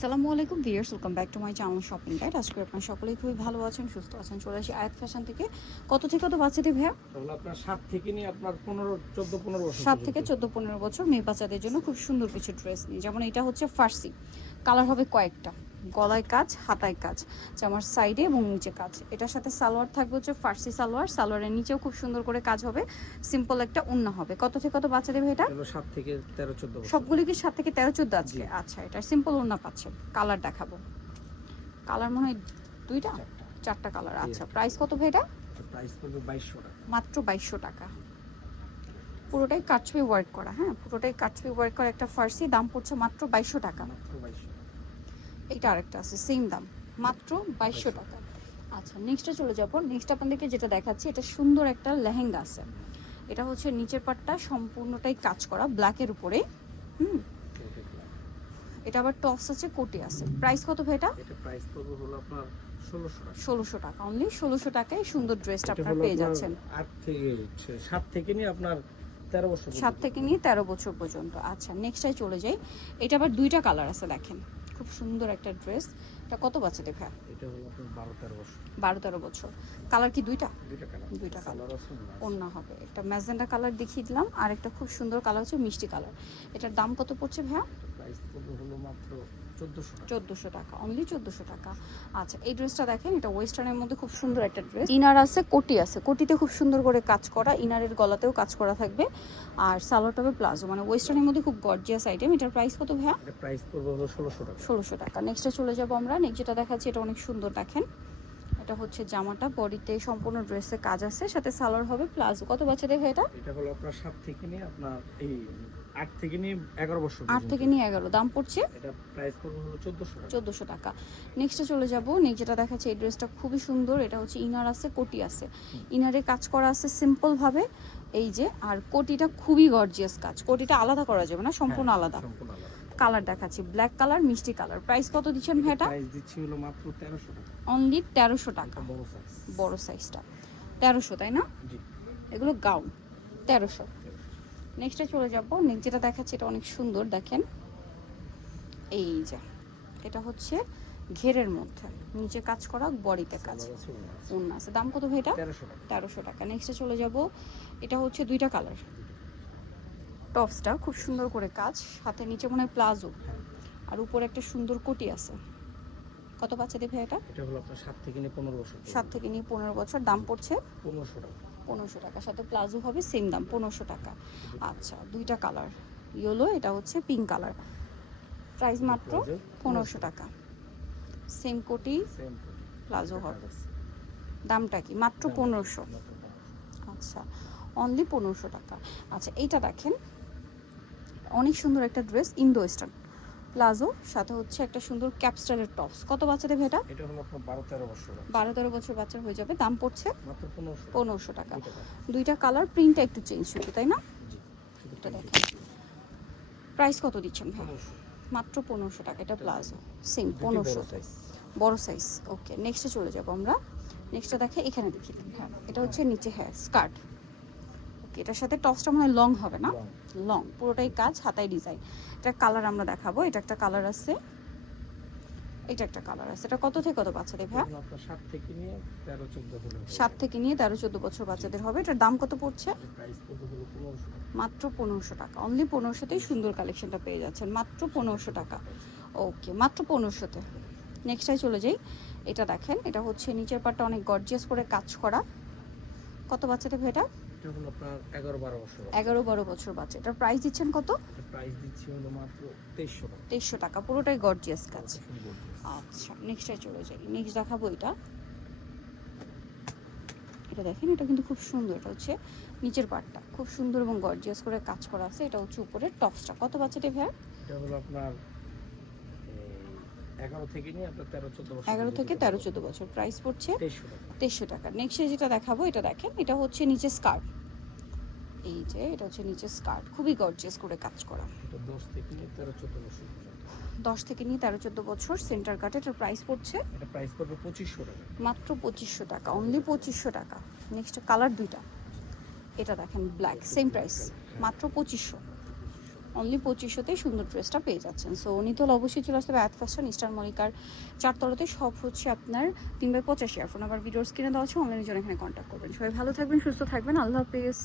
আসসালামু আলাইকুম viewers, welcome back to my channel shopping guide. আজকে আপনারা সকলেই খুবই ভালো আছেন, সুস্থ আছেন। চলে আসি আয়াত ফ্যাশন থেকে। কত থেকে কত বাচ্চাদের ভাইয়া? তাহলে আপনার 7 থেকে নিয়ে আপনার 15 14 15 বছর 7 পর্যন্ত। থেকে 14-15 বছর মেয়ে বাচ্চাদের জন্য খুব সুন্দর কিছু ড্রেস নিই। যেমন এটা হচ্ছে ফার্সি, কালার হবে কয়েকটা, গলায় কাজ, হাতায় কাজ, জামার সাইডে এবং নিচে কাজ। এটার সাথে সালোয়ার থাকবে হচ্ছে ফার্সি সালোয়ার, সালোয়ারের নিচেও খুব সুন্দর করে কাজ হবে, সিম্পল একটা ওড়না হবে। কত থেকে কত বাচ্চাদের ভাই এটা? তাহলে 7 থেকে 13 14 বছর। সবগুলো কি 7 থেকে 13 14 আজকে? জি। আচ্ছা, এটা সিম্পল ওড়না পাচ্ছেন। কালার দেখাবো, কালার মনে হয় দুইটা, চারটা কালার। আচ্ছা, প্রাইস কত ভাই এটা? এটা প্রাইস পড়বে 2200 টাকা। মাত্র 2200 টাকা। পুরোটাই কাটছবি ওয়ার্ক করা, হ্যাঁ পুরোটাই কাটছবি ওয়ার্ক করা একটা ফার্সি, দাম পড়ছে মাত্র 2200 টাকা। মাত্র 2200 টাকা। এইটা আরেকটা আছে সেম দাম, মাত্র 2200 টাকা। আচ্ছা, নেক্সটে চলে যাবো। নেক্সট আপনাদেরকে যেটা দেখাচ্ছি, এটা সুন্দর একটা লেহেঙ্গা আছে। এটা হচ্ছে নিচের পাটটা সম্পূর্ণটাই কাজ করা ব্ল্যাকের উপরে। এটা আবার টপস আছে, কোটি আছে। প্রাইস কত ভাই এটা? এটা প্রাইস পড়বে হলো আপনার 1600 টাকা। 1600 টাকা, অনলি 1600 টাকায় সুন্দর ড্রেসটা এটা আপনারা হলো পেয়ে আপনার যাচ্ছেন। 8 থেকে 7 থেকে নিয়ে আপনার 13 বছর 7 পর্যন্ত। থেকে নিয়ে 13 বছর পর্যন্ত। আচ্ছা, নেক্সটটাই চলে যাই। এটা আবার দুইটা কালার আছে, দেখেন খুব সুন্দর একটা ড্রেস। এটা কত বাচ্চা দেখা? এটা হলো আপনার 12 13 বছর। 12-13 বছর। কালার কি দুইটা? দুইটা কালার। দুইটা কালার। কালার আছে না। ওড়না হবে একটা ম্যাজেন্টা কালার দেখিয়ে দিলাম, আর একটা খুব সুন্দর কালার হচ্ছে মিষ্টি কালার। এটার দাম কত পড়ছে ভাইয়া? প্রাইস পড়বে হলো মাত্র 1400 টাকা। 1400 টাকা, অনলি 1400 টাকা। আচ্ছা, এই ড্রেসটা দেখেন, এটা ওয়েস্টার্নের মধ্যে খুব সুন্দর একটা ড্রেস। ইনার আছে, কোটি আছে, কোটিতে খুব সুন্দর করে কাজ করা, ইনারের গলাতেও কাজ করা থাকবে, আর সালোয়ারটা হবে প্লাজো, মানে ওয়েস্টার্নের মধ্যে খুব গর্জিয়াস আইটেম। এটার প্রাইস কত ভাইয়া? এটা প্রাইস পড়বে হলো 1600 টাকা। 1600 টাকা। নেক্সটে চলে যাবো আমরা। নেক্সট যেটা দেখাচ্ছি, এটা অনেক সুন্দর, দেখেন এটা হচ্ছে জামাটা, বডিতে সম্পূর্ণ ড্রেসে কাজ আছে, সাথে সালোয়ার হবে প্লাজো। কত বাচ্চাদের ভাই এটা? এটা হলো আপনার 7 থেকে নিয়ে আপনার এই 8 থেকে নিয়ে 11 বছর 8 পর্যন্ত। থেকে নিয়ে 11, দাম পড়ছে এটা প্রাইস পড়বে হলো 1400 টাকা। 1400 টাকা। নেক্সটে চলে যাব। নেক্সট যেটা দেখাচ্ছে, এই ড্রেসটা খুবই সুন্দর। এটা হচ্ছে ইনার আছে, কোটি আছে, ইনারে কাজ করা আছে সিম্পল ভাবে, এই যে, আর কোটিটা খুবই গর্জিয়াস কাজ। কোটিটা আলাদা করা যাবে না, সম্পূর্ণ হ্যাঁ, আলাদা। সম্পূর্ণ আলাদা। কালার দেখাচ্ছি, ব্ল্যাক কালার, মিষ্টি কালার। প্রাইস কত দিচ্ছেন ভাই এটা? প্রাইস দিচ্ছি হলো মাত্র 1300 টাকা। অনলি 1300 টাকা। এটা বড় সাইজ। বড় সাইজটা 1300, তাই না? জি। এগুলো গাউন 1300। নেক্সটে চলে যাব। নেক্সট যেটা দেখাচ্ছি, এটা অনেক সুন্দর, দেখেন এই যে, এটা হচ্ছে ঘেরের মধ্যে নিচে কাজ করা, বডিতে কাজ, ওড়না আছে। দাম কত ভাই এটা? 1300 টাকা। 1300 টাকা। নেক্সটে চলে যাব। এটা হচ্ছে দুইটা কালার, টপসটা খুব সুন্দর করে কাজ, হাতে নিচে মনে হয় প্লাজো, আর উপরে একটা সুন্দর কোটি আছে। কত বাচ্চাদের ভাই এটা? এটা হলো আপনার 7 থেকে নিয়ে 15 বছর। 7 থেকে নিয়ে 15 বছর, দাম পড়ছে 1500 টাকা। 1500 টাকা, সাথে প্লাজো হবে সেম দাম 1500 টাকা। আচ্ছা, দুইটা কালার, ইয়েলো, এটা হচ্ছে পিঙ্ক কালার। প্রাইস মাত্র 1500 টাকা। সেম কোটি, সেম প্লাজো হবে। দামটা কি? মাত্র 1500। আচ্ছা, অনলি 1500 টাকা। আচ্ছা, এইটা দেখেন অনেক সুন্দর একটা ড্রেস, ইন্দো ওয়েস্টার্ন প্লাজো, সাথে হচ্ছে একটা সুন্দর ক্যাপস্টাইলের টপস। কত বাচ্চাদের ভাই এটা? এটা হলো আপনার 12 13 বছর। 12-13 বছর বাচ্চার হয়ে যাবে, দাম পড়ছে মাত্র 1500 টাকা। 1500 টাকা। দুইটা কালার, প্রিন্টটা একটু চেঞ্জ শুধু, তাই না? জি। এটা দেখেন, প্রাইস কত দিচ্ছেন ভাই? মাত্র 1500 টাকা। এটা প্লাজো সেম 1500, বড় সাইজ। ওকে, নেক্সটে চলে যাব আমরা। নেক্সটটা দেখে, এখানে দেখিয়ে দিন। হ্যাঁ, এটা হচ্ছে নিচে হ্যাঁ স্কার্ট। ওকে, এটার সাথে টপসটা মনে হয় লং হবে না? লং, পুরোটাই কাজ, হাতায় ডিজাইন। এটা কালার আমরা দেখাবো। এটা একটা কালার আছে, এটা একটা কালার আছে। এটা কত থেকে কত বাচ্চাদের ভাই? আপনার 7 থেকে নিয়ে 13 14 হলো। 7 থেকে নিয়ে 13-14 বছর বাচ্চাদের হবে। এটার দাম কত পড়ছে? প্রাইস পড়বে হলো 1500 টাকা। মাত্র 1500 টাকা। অনলি 1500তেই সুন্দর কালেকশনটা পেয়ে যাচ্ছেন, মাত্র 1500 টাকা। ওকে, মাত্র 1500তে। নেক্সটটাই চলে যাই। এটা দেখেন, এটা হচ্ছে নিচের পাটটা অনেক গর্জিয়াস করে কাজ করা। কত বাচ্চাদের ভাই এটা? এটা হলো আপনার 11 12 বছর। 11-12 বছর বাচ্চা। এটার প্রাইস দিচ্ছেন কত? এটা প্রাইস দিচ্ছি হলো মাত্র 2300 টাকা। 2300 টাকা, পুরোটাই গর্জিয়াস কাজ। আচ্ছা, নেক্সটে চলে যাই। নেক্সট দেখাবো এটা। এটা দেখেন, এটা কিন্তু খুব সুন্দর। এটা হচ্ছে নিচের পাটটা খুব সুন্দর এবং গর্জিয়াস করে কাজ করা আছে। এটা হচ্ছে উপরের টপসটা। কত বাচ্চাদের ভাই? এটা হলো আপনার 11 থেকে নিয়ে আপনার 13 14 বছর। 11 থেকে 13-14 বছর। প্রাইস পড়ছে 2300 টাকা। 2300 টাকা। নেক্সট যেটা দেখাবো, এটা দেখেন, এটা হচ্ছে নিচে স্কার্ট। এই যে, এটা হচ্ছে নিচে স্কার্ট, খুবই গর্জিয়াস করে কাজ করা। এটা 10 থেকে নিয়ে 13 14 বছর পর্যন্ত। 10 থেকে নিয়ে 13-14 বছর, সেন্টার কাটে। এটার প্রাইস পড়ছে এটা প্রাইস পড়বে 2500 টাকা। মাত্র 2500 টাকা, অনলি 2500 টাকা। নেক্সট কালার দুইটা, এটা দেখেন ব্ল্যাক, সেম প্রাইস, মাত্র 2500। অনলি 2500তেই সুন্দর ড্রেসটা পেয়ে যাচ্ছেন। সো নিতে হলে অবশ্যই চলে আসতে হবে আয়াত ফ্যাশন, ইস্টার মল্লিকার 4 তলাতে। সব হচ্ছে আপনার 3/85। আর ফোন নাম্বার ভিডিওর স্ক্রিনে দেওয়া আছে, অনলাইনের জন্য এখানে কন্ট্যাক্ট করবেন। সবাই ভালো থাকবেন, সুস্থ থাকবেন, আল্লাহ হাফেজ।